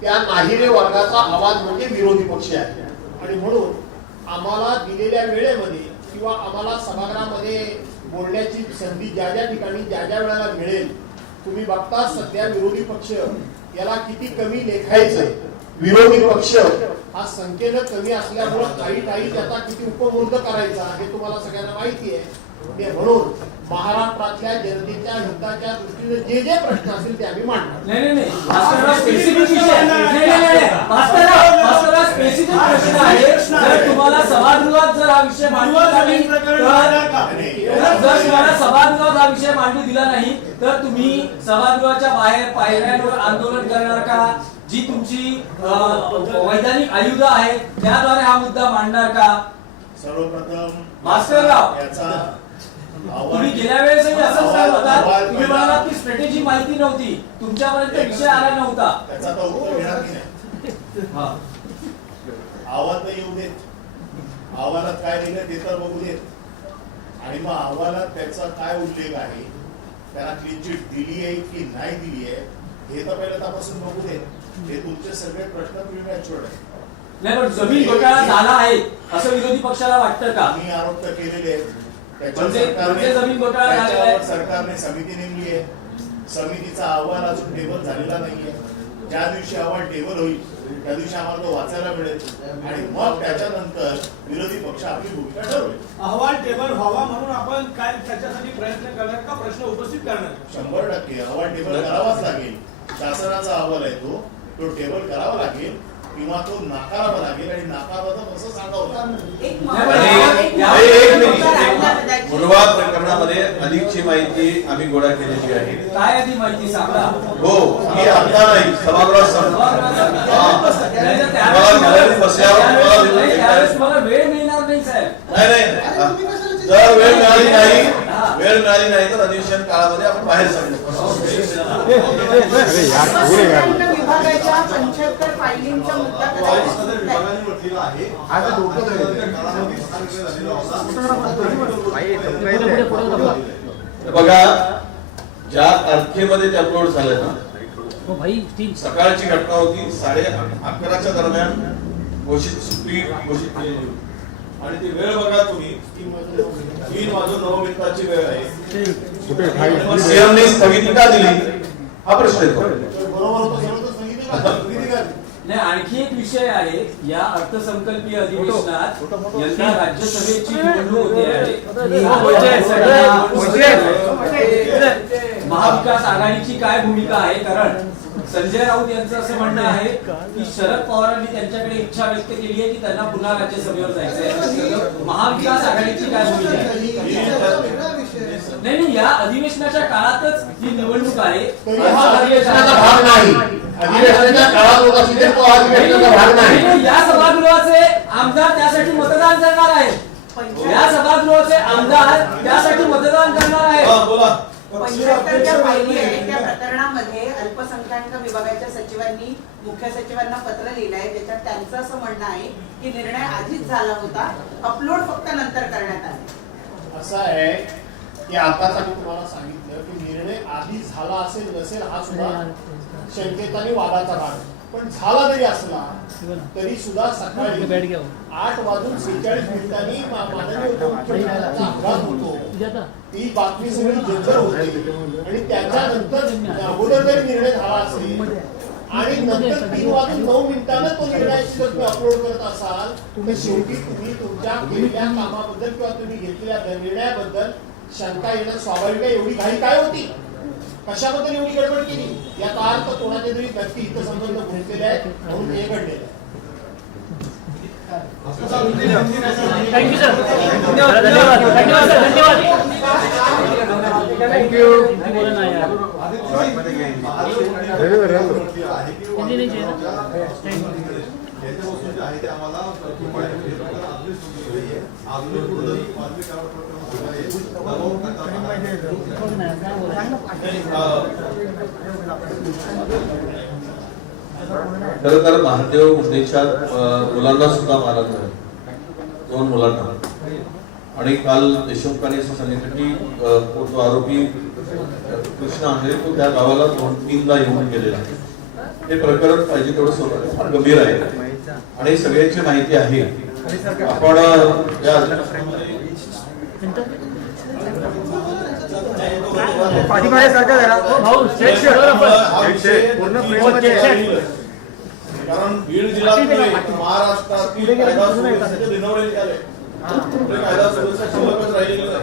त्या नाहिरे वर्गाचा आवाज म्हणजे विरोधी पक्ष आहे. आणि म्हणून आम्हाला दिलेल्या वेळेमध्ये किंवा आम्हाला सभागृहामध्ये बोलण्याची संधी ज्या ठिकाणी ज्या वेळेला मिळेल, तुम्ही बघता सध्या विरोधी पक्ष याला किती कमी लेखायचं. विरोधी पक्ष हा संख्येनं कमी असल्यामुळे काही त्याचा किती उपमुर्द करायचा हे तुम्हाला सगळ्यांना माहिती आहे. म्हणून महाराष्ट्रातल्या जनतेच्या हिताच्या दृष्टीने जे प्रश्न असतील ते आम्ही मांडणार. नाही स्पेसिफिक विषय स्पेसिफिक प्रश्न आहे. जर तुम्हाला सभागृहात जर हा विषय सभागृहात हा विषय मांडू दिला नाही तर तुम्ही सभागृहाच्या बाहेर पायऱ्यांवर आंदोलन करणार का? जी तुमची वैधानिक आयुध आहे त्याद्वारे हा मुद्दा मांडणार का? सर्वप्रथम भास्करराव, याचा तुम्ही गेल्या वेळेसही असंच सांगत होता. तुम्ही म्हणालात की स्ट्रॅटेजी माहिती नव्हती, तुमच्यापर्यंत विषय आला नव्हता. त्याचा तर उत्तर घेणार की नाही. अहवाल तर येऊ देत, अहवालात काय लिहिलं ते तर बघू देत, आणि मग अहवालात त्याचा काय उल्लेख आहे, त्याला क्लीन चिट दिली आहे की नाही दिली आहे हे तर पहिलं तपासून बघू देत. हे तुमचे सगळे प्रश्न प्रीमॅच्युअर आहे. नाही, पण जमीन घोटाळा झाला आहे असं विरोधी पक्षाला वाटतं का? मी आरोप तर केलेले आहेत. म्हणजे जमीन घोटाळा झालेला आहे. सरकारने समिती नेमली आहे. समितीचा अहवाल अजून टेबल झालेला नाहीये. ज्या दिवशी अहवाल टेबल होईल त्या दिवशी आम्हाला तो वाचायला मिळेल आणि मग त्याच्यानंतर विरोधी पक्ष आपली भूमिका ठरवेल. अहवाल टेबल व्हावा म्हणून आपण काय त्याच्यासाठी प्रयत्न करणार का? प्रश्न उपस्थित करणार? 100% अहवाल टेबल करावाच लागेल. शासनाचा अहवाल आहे तो टेबल करावा लागेल किंवा तो नाकारावा लागेल आणि नाकारावा असं सांगावं लागेल. मुंडवा प्रकरणामध्ये अधिकची माहिती आम्ही गोळा केलेली आहे. काय आधी माहिती सांगा. हो, ही आता नाही, सभागृहात मला वेळ मिळणार नाही साहेब. नाही, जर वेळ मिळाली नाही तर अधिवेशन काळामध्ये आपण बाहेर सांगतो. विभागाच्या 75 फायलिंगचा मुद्दा विभागाने म्हटलेला आहे. बघा, ज्या तारखेमध्ये ते अपलोड झाले ना, सकाळची घटना होती, 11:30च्या दरम्यान सुप्रीम घोषित केलेली होती. आणि ती वेळ बघा तुम्ही, 3:09 वेळ आहे. सीएमने स्थगिती का दिली हा प्रश्न येतो. नाही, आणखी एक विषय आहे. या अर्थसंकल्पीय अधिवेशनात यंदा राज्यसभेची निवडणूक होते आहे. महाविकास आघाडीची काय भूमिका आहे? कारण संजय राऊत यांचं असं म्हणणं आहे की शरद पवारांनी त्यांच्याकडे इच्छा व्यक्त केली आहे की त्यांना पुन्हा राज्यसभेवर जायचंय. महाविकास आघाडीची काय भूमिका आहे? नाही, या अधिवेशनाच्या काळातच ही निवडणूक आहे. भाग नाही, अधिवेशनाच्या काळात होत असेल तो अधिवेशनाचा भाग नाही. या सभागृहाचे आमदार त्यासाठी मतदान करणार आहेत. या सभागृहाचे आमदार त्यासाठी मतदान करणार आहे. हा, बोला. 75 ज्या फायली आहेत त्या प्रकरणामध्ये अल्पसंख्याक विभागाच्या सचिवांनी मुख्य सचिवांना पत्र लिहिलं आहे. त्याच्यात त्यांचं असं म्हणणं आहे की निर्णय आधीच झाला होता, अपलोड फक्त नंतर करण्यात आले. असं आहे की आताच आम्ही तुम्हाला सांगितलं की निर्णय आधी झाला असेल नसेल हा सुद्धा शंकेत आणि वादाचा भाग, पण झाला जरी असला तरी सुद्धा सकाळी 8:46 माननीय उपमुख्यमंत्र्यांचा अपघात होतो. ती बातमी सगळी जंजर होते आणि त्याच्यानंतर अगोदर जरी निर्णय झाला असेल आणि नंतर 3:09 तो निर्णय जर तुम्ही अपलोड करत असाल तर शेवटी तुम्ही तुमच्या केलेल्या कामाबद्दल किंवा तुम्ही घेतलेल्या निर्णयाबद्दल शंका येणं स्वाभाविक आहे. एवढी घाई काय होती, कशाबद्दल एवढी गडबड केली, याचा अर्थ कोणाचे तरी व्यक्ती हितसंबंध गुंतलेले आहेत म्हणून हे घडलेलं आहे. Thank you sir. धन्यवाद. धन्यवाद सर. धन्यवाद. थँक्यू. बोला ना यार. हिंदी नहीं चाहिए ना? खरं तर महादेव मुंडेच्या मुलांना सुद्धा मारला झाला, 2 मुलांना. आणि काल देशमुखांनी असं सांगितलं की तो आरोपी कृष्ण आहे तो त्या गावाला 2-3दा येऊन गेलेला. हे प्रकरण पाहिजे तेवढं सोडलं फार गंभीर आहे आणि सगळ्यांची माहिती आहे. आपण या कारण बीड जिल्ह्यात महाराष्ट्रातील कायदा सुव्यवस्थेचे दिनवडे झाले, कायदा सुव्यवस्था शिल्लकच राहिलेली नाही.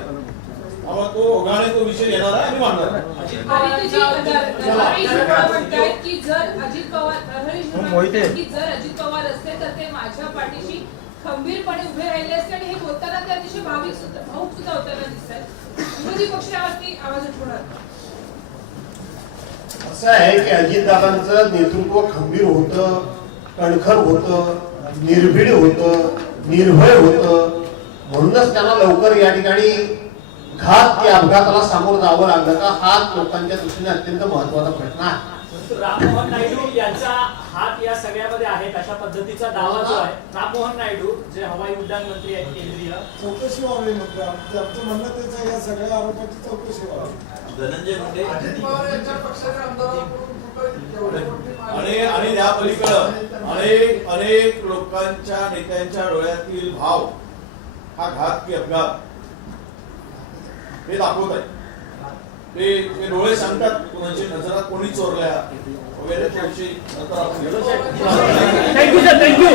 त्यामुळे तो ओघाने तो विषय येणार आहे आणि मांडणार आहे. की जर अजित पवार असते तर ते माझ्या पाठीशी खंबीरपणे उभे राहिले असते आणि हे बोलताना त्या दिवशी भाऊक सुद्धा होताना दिसतात. विरोधी पक्षावरती आवाज उठवणार. असं आहे की अजितदादांचं नेतृत्व खंबीर होतं, कणखर होतं, निर्भीड होतं, निर्भय होतं, म्हणूनच त्यांना लवकर या ठिकाणी घात की अपघाताला सामोरं जावं लागलं का, हा लोकांच्या दृष्टीने अत्यंत महत्वाचा प्रश्न आहे. राममोहन नायडू यांचा हात या सगळ्यामध्ये आहे अशा पद्धतीचा दावा जो आहे. राममोहन नायडू जे हवाई उड्डाण मंत्री आहेत केंद्रीय, चौकशी व्हावी म्हटलं. आमचं म्हणणं तेच आहे, या सगळ्या आरोपाची चौकशी व्हावी. धनंजय मुंडे आणि या पलीकडं अनेक लोकांच्या नेत्यांच्या डोळ्यातील भाव हा घात की अपघात हे दाखवत आहे. ते डोळे सांगतात कोणाची नजरा कोणी चोरल्या वगैरे. Thank you sir. थँक्यू. थँक्यू.